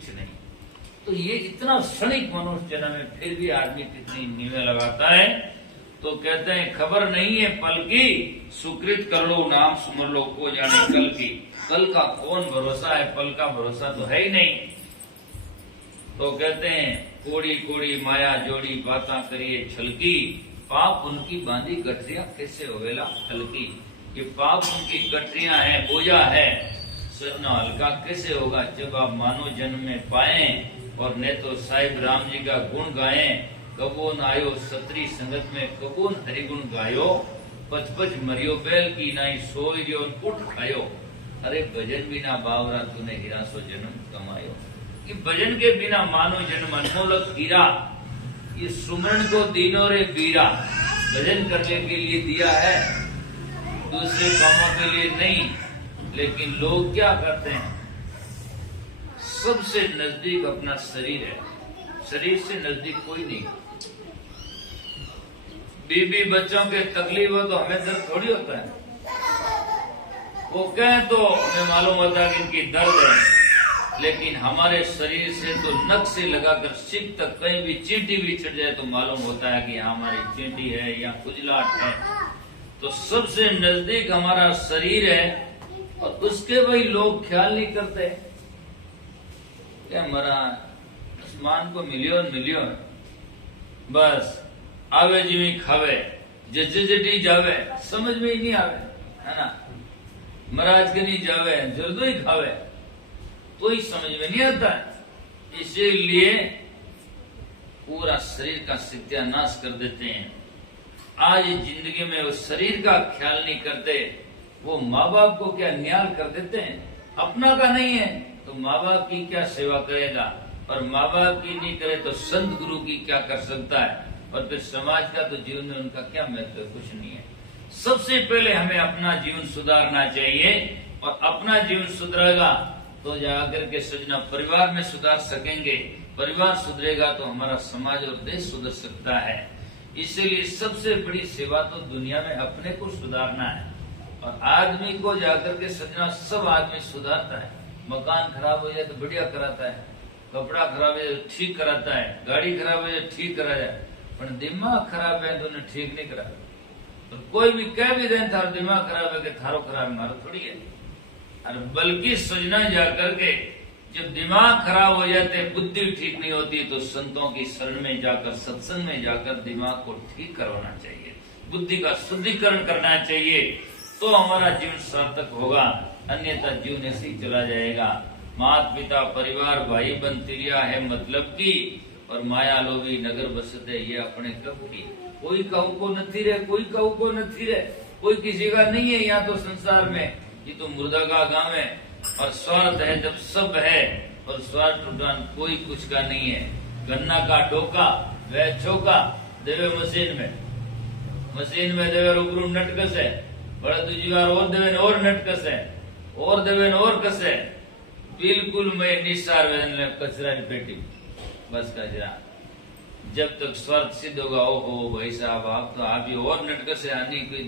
कुछ नहीं। तो ये इतना क्षणिक मनुष्य जन्म है, फिर भी आदमी कितनी नीवे लगाता है। तो कहते हैं खबर नहीं है पल की, सुकृत कर लो नाम सुमर लो को जाने कल की। कल का कौन भरोसा है, पल का भरोसा तो है ही नहीं। तो कहते हैं कोड़ी कोड़ी माया जोड़ी बाता करिए छलकी, पाप उनकी बांधी गठरियां कैसे होवेला हल्की। ये पाप उनकी गठरियां हैं, बोझा है, सजना हल्का कैसे होगा जब आप मानव जन्म में पाए। और ने तो साहिब राम जी का गुण गाए, कबोन आयो सतरी संगत में कबोन हरिगुण गायो। पच पच मरियो बैल की नाई सोई रियो उठ खायो। अरे भजन बिना बावरा तूने हीरा सो जन्म कमायो। कि भजन के बिना मानो जन्म अनमोलक हीरा। ये सुमरण को दीनो रे बीरा, भजन करने के लिए दिया है, दूसरे कामों के लिए नहीं। लेकिन लोग क्या करते हैं, सबसे नजदीक अपना शरीर है, शरीर से नजदीक कोई नहीं। बीबी बच्चों के तकलीफ हो तो हमें दर्द थोड़ी होता है, वो कहें तो हमें मालूम होता है कि इनकी दर्द है। लेकिन हमारे शरीर से तो नख से लगाकर सिर तक कहीं भी चींटी भी चढ़ जाए तो मालूम होता है कि यहाँ हमारी चींटी है या खुजलाहट है। तो सबसे नजदीक हमारा शरीर है, और उसके भाई लोग ख्याल नहीं करते। क्या मरा आसमान को मिलियन मिलियन, बस आवे जीवी खावे जटी जावे, समझ में ही नहीं आवे, है ना। महाराज के नहीं जावे जल्दो ही खावे तो ही समझ में नहीं आता है। इसीलिए पूरा शरीर का सत्यानाश कर देते हैं। आज जिंदगी में वो शरीर का ख्याल नहीं करते, वो माँ बाप को क्या न्याल कर देते हैं। अपना का नहीं है तो माँ बाप की क्या सेवा करेगा, और माँ बाप की नहीं करे तो संत गुरु की क्या कर सकता है। और फिर समाज का तो जीवन में उनका क्या महत्व, कुछ नहीं है। सबसे पहले हमें अपना जीवन सुधारना चाहिए, और अपना जीवन सुधरेगा तो जाकर के सजना परिवार में सुधार सकेंगे। परिवार सुधरेगा तो हमारा समाज और देश सुधर सकता है। इसीलिए सबसे बड़ी सेवा तो दुनिया में अपने को सुधारना है। और आदमी को जाकर के सजना सब आदमी सुधारता है। मकान खराब हो जाए तो बढ़िया कराता है, कपड़ा खराब है तो ठीक कराता है, गाड़ी खराब है तो ठीक करा जाए, पर दिमाग खराब है तो उन्हें ठीक नहीं करा। और कोई भी कह भी दे थारो दिमाग खराब है कि थारो खराब है, मारो थोड़ी है। और बल्कि सजना जाकर के जब दिमाग खराब हो जाते, बुद्धि ठीक नहीं होती, तो संतों की शरण में जाकर, सत्संग में जाकर दिमाग को ठीक करवाना चाहिए, बुद्धि का शुद्धिकरण करना चाहिए, तो हमारा जीवन सार्थक होगा। अन्यथा जीवन ऐसे ही चला जाएगा। माता पिता परिवार भाई बंद तिरिया है मतलब की, और माया लोभी नगर बसते ये अपने कब की। कोई कहू को नहीं रहे, कोई कहू को नहीं रहे, कोई किसी का नहीं है यहाँ तो संसार में। ये तो मुर्दा का गाँव है, और स्वार्थ है जब सब है, और स्वार्थ उठान कोई कुछ का नहीं है। गन्ना का डोका वह चौका देवे मशीन में देवे रूबरू नटकस है, बड़ा दूसरी बार और देवे और नटकस है, और देवे और कस है। बिल्कुल मैं निस्सार वेदन कचरा की पेटी, बस कचरा। जब तक स्वार्थ सिद्ध होगा, ओहो भाई साहब आप तो आप ही और नटकस है, आनी कोई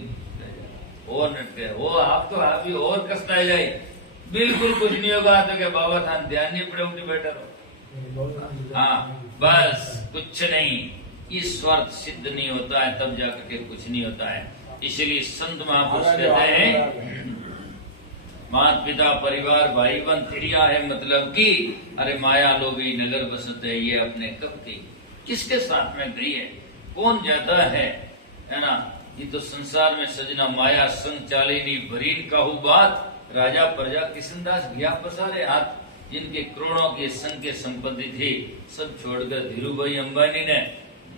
और नटके वो आप तो आप ही और कसता है जाए, बिल्कुल कुछ नहीं होगा। तो क्या बाबा था ध्यान नहीं पड़े, उनकी बेटर हो। हाँ बस कुछ नहीं, इस स्वार्थ सिद्ध नहीं होता है, तब जाकर के कुछ नहीं होता है। इसलिए संत महापुरुष कहते हैं माता पिता परिवार भाई बंद तिरिया है मतलब की, अरे माया लोभी नगर बसते ये अपने कब की। किसके साथ में गई है, कौन जाता है ना। ये तो संसार में सजना माया संग चालीनी भरीन काहू बात, राजा प्रजा किशनदास गया पसारे हाथ। जिनके करोड़ों के संग के संपत्ति थी, सब छोड़कर धीरू भाई अंबानी ने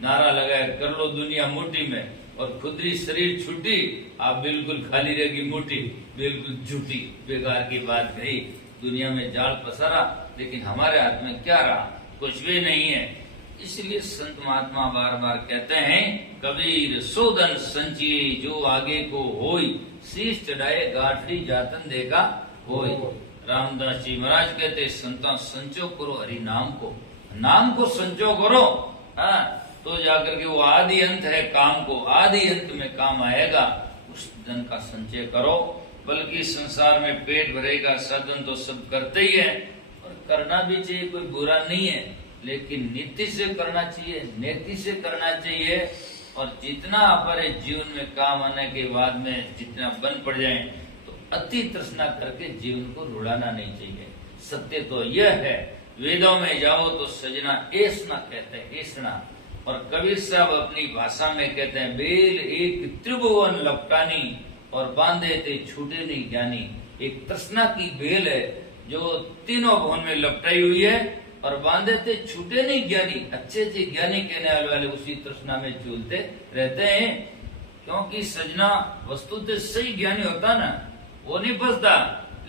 नारा लगाया कर लो दुनिया मोटी में, और खुदरी शरीर छुट्टी, आप बिल्कुल खाली रहेगी मोटी, बिल्कुल झूठी बेकार की बात कही। दुनिया में जाल पसारा, लेकिन हमारे हाथ में क्या रहा, कुछ भी नहीं है। इसलिए संत महात्मा बार बार कहते हैं, कबीर सोदन संचिए जो आगे को होई, शीश चढ़ाए गाठड़ी जातन देगा होई। रामदास जी महाराज कहते संता संचो करो हरि नाम को संचो करो, तो जाकर के वो आदि अंत है काम को, आदि अंत में काम आएगा। उस धन का संचय करो, बल्कि संसार में पेट भरेगा साधन तो सब करते ही है, और करना भी चाहिए, कोई बुरा नहीं है, लेकिन नीति से करना चाहिए, नेति से करना चाहिए। और जितना हमारे जीवन में काम आने के बाद में जितना बन पड़ जाए तो अति तृष्णा करके जीवन को रुलाना नहीं चाहिए। सत्य तो यह है, वेदों में जाओ तो सजना ऐसना कहते हैं, ऐसना। और कबीर साहब अपनी भाषा में कहते हैं, बेल एक त्रिभुवन लपटानी और बांधे थे छूटे नहीं ज्ञानी। एक तृष्णा की बेल है जो तीनों भुवन में लपटाई हुई है और बांधे थे छूटे नहीं ज्ञानी। अच्छे अच्छे ज्ञानी कहने वाले उसी तृष्णा में झूलते रहते हैं, क्योंकि सजना वस्तुतः सही ज्ञानी होता ना, वो नहीं फंसता।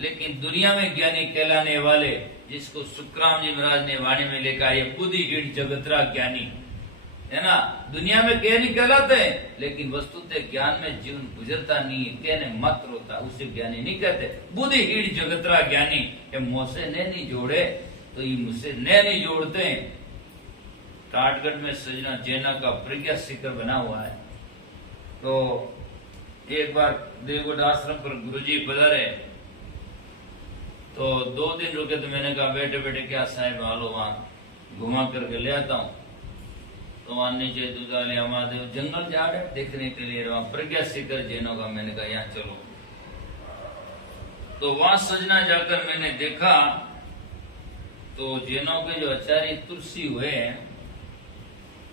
लेकिन दुनिया में ज्ञानी कहलाने वाले, जिसको सुखराम जी महाराज ने वाणी में लिखा, ये बुद्धिहीन जगतरा ज्ञानी है ना, दुनिया में ज्ञानी कहलाते हैं, लेकिन वस्तुतः ज्ञान में जीवन गुजरता नहीं है, कहने मात्र होता, उसे ज्ञानी नहीं कहते। बुद्धिहीन जगतरा ज्ञानी, ये मुझसे ने नहीं जोड़े तो ये मुझसे ने नहीं जोड़ते हैं। टाटगढ़ में सजना जैना का प्रज्ञा शिखर बना हुआ है। तो एक बार देवगढ़ आश्रम पर गुरुजी पधारे तो 2 दिन रुके, तो मैंने कहा बैठे बैठे क्या साहेब हालो, वहां घुमा करके ले आता हूँ। तो वहां नीचे दुधालिया महादेव जंगल झाड़ है देखने के लिए, वहां प्रज्ञा शिखर जैनों का। मैंने कहा यहाँ चलो। तो वहां सजना जाकर मैंने देखा तो जैनों के जो आचार्य तुलसी हुए हैं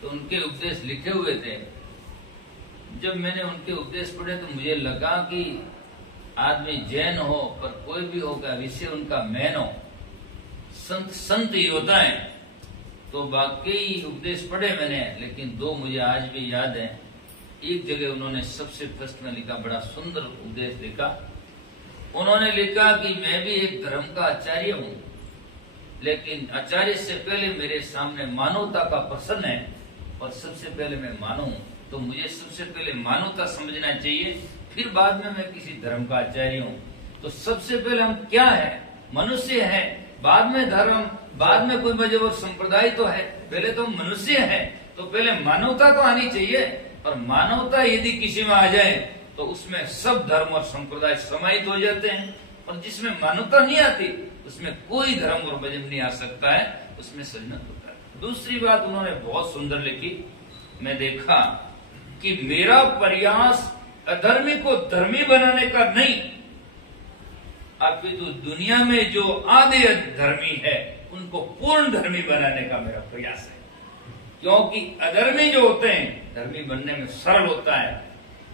तो उनके उपदेश लिखे हुए थे। जब मैंने उनके उपदेश पढ़े तो मुझे लगा कि आदमी जैन हो पर कोई भी होगा, विषय उनका मैन हो, संत संत ही होता है। तो बाकी उपदेश पढ़े मैंने, लेकिन 2 मुझे आज भी याद है। एक जगह उन्होंने सबसे फर्स्ट में लिखा, बड़ा सुंदर उपदेश लिखा। उन्होंने लिखा कि मैं भी एक धर्म का आचार्य हूँ, लेकिन आचार्य से पहले मेरे सामने मानवता का प्रश्न है, और सबसे पहले मैं मानव हूँ। तो मुझे सबसे पहले मानवता समझना चाहिए, फिर बाद में मैं किसी धर्म का आचार्य हूँ। तो सबसे पहले हम क्या है? मनुष्य है, बाद में धर्म, बाद में कोई मजहब और संप्रदाय तो है, पहले तो मनुष्य है। तो पहले मानवता तो आनी चाहिए, और मानवता यदि किसी में आ जाए तो उसमें सब धर्म और संप्रदाय समाहित हो जाते हैं। और जिसमें मानवता नहीं आती उसमें कोई धर्म और मजहब नहीं आ सकता है, उसमें सजनत होता है। दूसरी बात उन्होंने बहुत सुंदर लिखी, मैं देखा कि मेरा प्रयास अधर्मी को धर्मी बनाने का नहीं, अपितु दुनिया में जो आधे धर्मी है उनको पूर्ण धर्मी बनाने का मेरा प्रयास है। क्योंकि अधर्मी जो होते हैं, धर्मी बनने में सरल होता है,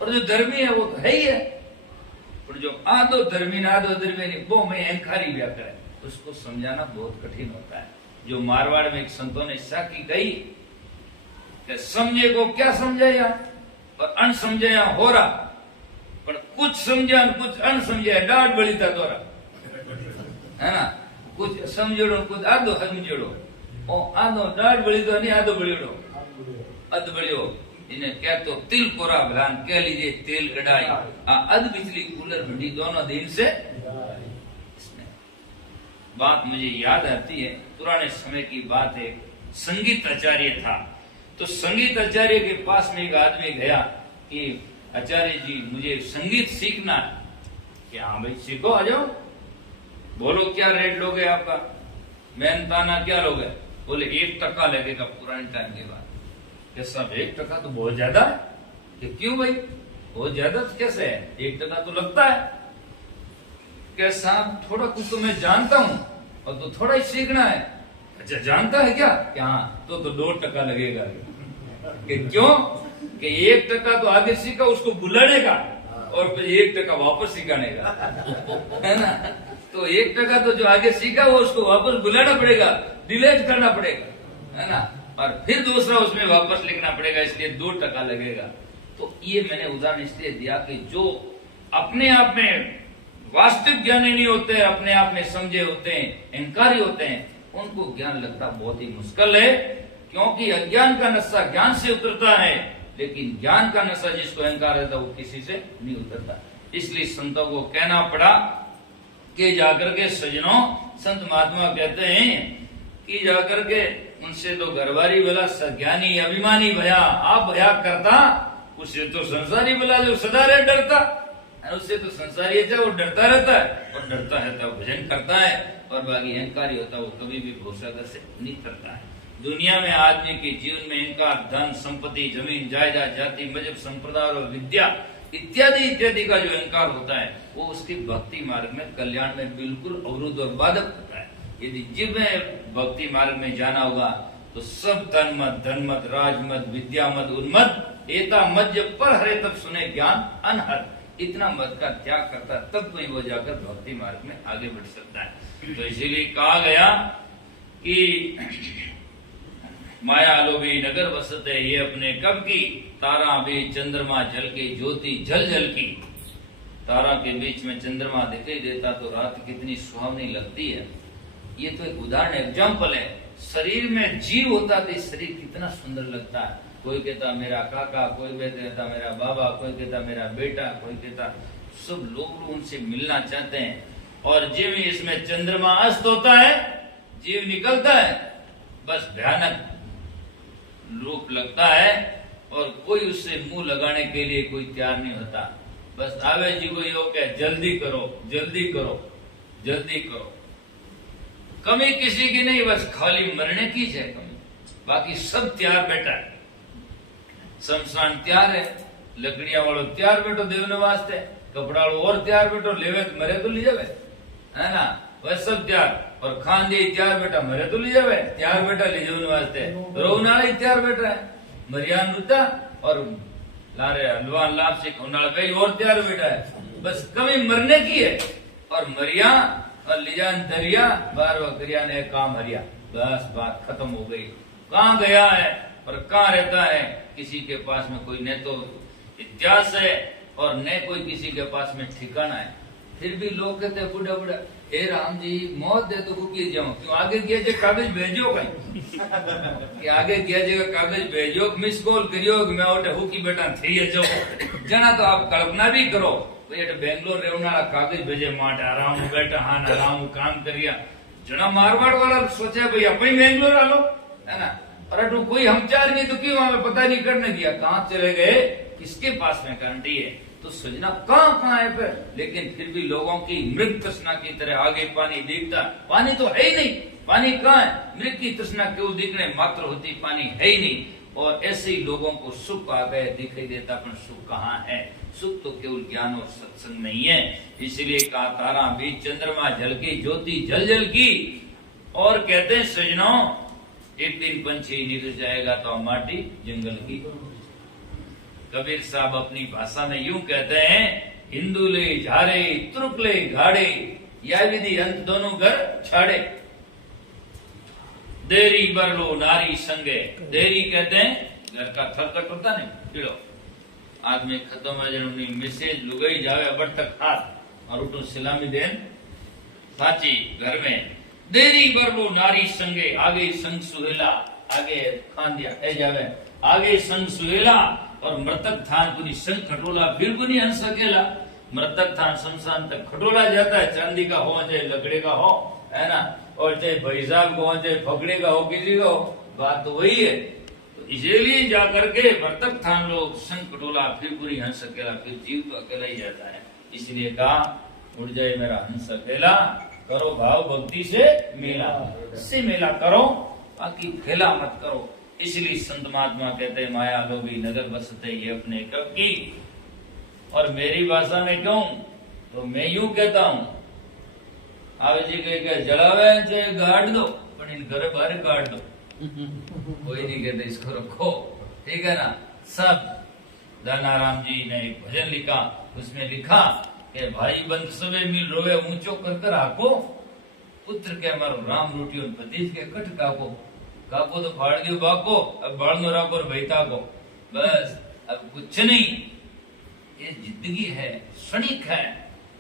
और जो धर्मी है वो तो है ही है। और जो आधो धर्मी ना आधो धर्मी नहीं, वो में अहंकारी व्याकर है, उसको समझाना बहुत कठिन होता है। जो मारवाड़ में एक संतों ने साखी कही कि समझे को क्या समझाया और अन समझाया हो रहा, पर कुछ समझा कुछ अन समझाया डाट बड़ी था तोरा, है ना। कुछ समझेड़ो कुछ आधो समझेड़ो, और आधो डाट बड़ी तो नहीं आधो बड़ेड़ो अध बड़ियो। इन्हें क्या तो तिल कोरा भलान कह लीजिए, तेल कढ़ाई अध बिजली कूलर भंडी, दोनों दिन से। इसमें बात मुझे याद आती है, पुराने समय की बात है। संगीत आचार्य था, तो संगीत आचार्य के पास में एक आदमी गया कि आचार्य जी मुझे संगीत सीखना है। क्या हाँ भाई सीखो, आ जाओ, बोलो क्या रेट लोगे आपका, मेहनताना क्या लोगे। बोले 1% लगेगा पुराने टाइम के बाद। क्या सब 1% तो बहुत ज्यादा है। कि क्यों भाई बहुत ज्यादा तो कैसे है, 1% तो लगता है। क्या साहब थोड़ा कुछ तो मैं जानता हूँ और तो थोड़ा ही सीखना है। अच्छा जानता है क्या? हाँ, तो 2% लगेगा। कि क्यों? कि 1% तो आगे सीखा उसको बुलाने का, और फिर 1% वापस सिखाने का, है ना। तो 1% तो जो आगे सीखा वो उसको वापस बुलाना पड़ेगा, डिलीट करना पड़ेगा, है ना, और फिर दूसरा उसमें वापस लिखना पड़ेगा, इसलिए 2% लगेगा। तो ये मैंने उदाहरण इसलिए दिया कि जो अपने आप में वास्तविक ज्ञानी नहीं होते, अपने आप में समझे होते हैं, अहंकारी होते हैं, उनको ज्ञान लगता बहुत ही मुश्किल है। क्योंकि अज्ञान का नशा ज्ञान से उतरता है, लेकिन ज्ञान का नशा जिसको अहंकार रहता है वो किसी से नहीं उतरता। इसलिए संतों को कहना पड़ा कि जाकर के सजनों, संत महात्मा कहते हैं कि जाकर के उनसे तो घरवारी बोला ज्ञानी अभिमानी भया, आप भया करता, उससे तो संसारी बोला जो सदा रह डरता। उससे तो संसारी है वो डरता रहता है, और डरता है तो भजन करता है, और बाकी अहंकारी होता है वो कभी भी भरोसा से नहीं करता है। दुनिया में आदमी के जीवन में इनका धन संपत्ति जमीन जायदाद जाति मजहब संप्रदाय और विद्या इत्यादि इत्यादि का जो अहंकार होता है वो उसके भक्ति मार्ग में कल्याण में बिल्कुल अवरुद्ध और बाधक होता है। यदि जीव में भक्ति मार्ग में जाना होगा तो सब धनमत राजमत विद्यामत उन्मत एता मध्य पर हरे तब सुने ज्ञान अनहर, इतना मत का त्याग करता है तब कोई वो जाकर भक्ति मार्ग में आगे बढ़ सकता है। तो इसीलिए कहा गया कि माया लोभी नगर बसते ये अपने कब की, तारा भी चंद्रमा जल के ज्योति जल जल की। तारा के बीच में चंद्रमा दिखाई देता तो रात कितनी सुहावनी लगती है। ये तो एक उदाहरण एग्जाम्पल है। शरीर में जीव होता तो शरीर कितना सुंदर लगता है। कोई कहता मेरा काका, कोई कहता मेरा बाबा, कोई कहता मेरा बेटा, कोई कहता, सब लोग उनसे मिलना चाहते हैं। और जीव इसमें चंद्रमा अस्त होता है, जीव निकलता है, बस भयानक रूप लगता है और कोई उससे मुंह लगाने के लिए कोई तैयार नहीं होता। बस आवे जी को यो कहे जल्दी करो जल्दी करो जल्दी करो। कमी किसी की नहीं, बस खाली मरने की है कमी, बाकी सब तैयार बैठा है। शमशान तैयार है, लकड़िया वालों तैयार बैठो देवने वास्ते, कपड़ा वालों और तैयार बैठो, लेवे तो मरे तो ले जावे, है ना, वह सब तैयार। और खान दे तैयार बैठा मरे तो ले जावे, तैयार बैठा ले जाने वास्ते। रोवनाला तैयार बैठा है, मरियान रुता और लारे हलवान लाभ से खोनाला भाई और तैयार बैठा है। बस कमी मरने की है और मरिया और लिजान दरिया बार वक्रिया ने काम हरिया, बस बात खत्म हो गई। कहाँ गया है और कहाँ रहता है, किसी के पास में कोई न तो इतिहास है और न कोई किसी के पास में ठिकाना है। फिर भी लोग कहते हैं बुढ़ा बुढ़ा हे राम जी मौत दे तो रुकी जाऊं, क्यों आगे गया जे कागज भेजो कहीं कि आगे गया जे कागज भेजो, मिस कॉल करियो कि मैं ओटे हुकी बेटा थी जाओ जना। तो आप कल्पना भी करो भाई बेंगलोर रेवना कागज भेजे माटे आराम बैठा हाँ आराम काम करिया, जना मारवाड़ वाला सोचा भाई अपनी बेंगलोर आ लो, है ना, पर कोई हमचार नहीं तो क्यों हमें पता नहीं करने दिया, कहाँ चले गए, किसके पास में गारंटी है। तो सजना कहाँ है फिर, लेकिन फिर भी लोगों की मृग तृष्णा की तरह आगे पानी दिखता, पानी तो है ही नहीं, पानी कहाँ है, मृग की तृष्णा क्यों दिखने मात्र होती, पानी है ही नहीं। और ऐसे ही लोगों को सुख आ गए दिखाई देता, पर सुख कहाँ है, सुख तो केवल ज्ञान और सत्संग नहीं है। इसलिए कहा तारा भी चंद्रमा जल की ज्योति जल जल की। और कहते हैं सजनों एक दिन पंछी निकल जाएगा तो माटी जंगल की। कबीर साहब अपनी भाषा में यूं कहते हैं, हिंदुले झारे तुर्कले घाड़े या विधि अंत दोनों घर छाड़े। देरी बरलो नारी संगे, देरी कहते हैं घर का थरकट होता नहीं कीड़ो, आदमी खत्म है जन मैसेज लुगाई जावे बटक हाथ और उठो सलामी देन साची घर में। देरी बरलो नारी संगे, आगे संग सुहेला, आगे खान दिया ए जावे, आगे संग सुहेला और मृतक थान कुनी संग खटोला फिर कुनी हंस सकेला। मृतक थान शमशान तक खटोला जाता है, चांदी का हो चाहे लकड़े का हो, है ना, और चाहे भाई साहब का हो चाहे फकड़े का हो, किसी का हो, बात तो वही है। तो इसीलिए जाकर के मृतक थान लोग संग खटोला फिर पूरी हंस सकेला, फिर जीव तो अकेला ही जाता है। इसलिए कहा उड़ जाए मेरा हंस अकेला, करो भाव भक्ति से मेला करो, बाकी खेला मत करो। इसलिए संत महात्मा कहते हैं माया लोभी नगर बसते ये अपने कब की। और मेरी भाषा में कहूं तो मैं यूं कहता हूं, आवे जी कहे जलावे चाहे गाड़ दो पर इन घर बाहर गाड़ दो, कोई नहीं कहते इसको रखो, ठीक है ना। सब दानाराम जी ने एक भजन लिखा, उसमें लिखा कि भाई बंद सबे मिल रोवे ऊंचो कर कर आको, पुत्र के मारो राम रोटी और भतीज के कट काको, काको तो फाड़ दियो बाको, अब बाढ़ राको और भैता को, बस अब कुछ नहीं। ये जिंदगी है, क्षणिक है।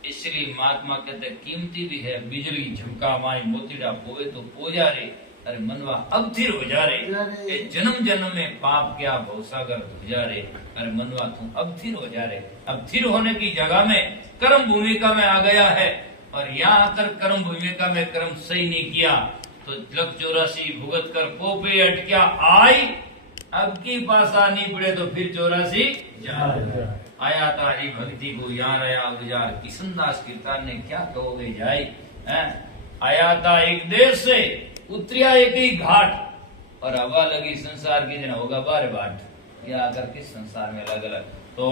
इसलिए महात्मा कहते कीमती भी है, बिजली झमका माई मोतीड़ा पोवे तो पोजा रे, अरे मनवा अब थिर हो जा रे, जन्म जन्म में पाप क्या भवसागर हो जा रे, अरे मनवा तुम अब थिर हो जा रे। अब थिर होने की जगह में कर्म भूमिका में आ गया है, और यहाँ आकर कर्म भूमिका में कर्म सही नहीं किया तो लग 84 भुगत कर पोपे अटक्या आई, अब की पासा नहीं पड़े तो फिर 84 जा। आया तारी भक्ति को यार आया गुजार किशनदास कीर्तन ने क्या कहोगे जाए हैं? आया था एक देश से उतरिया एक ही घाट और हवा लगी संसार की दिन होगा बार बाट। ये आकर के संसार में अलग अलग तो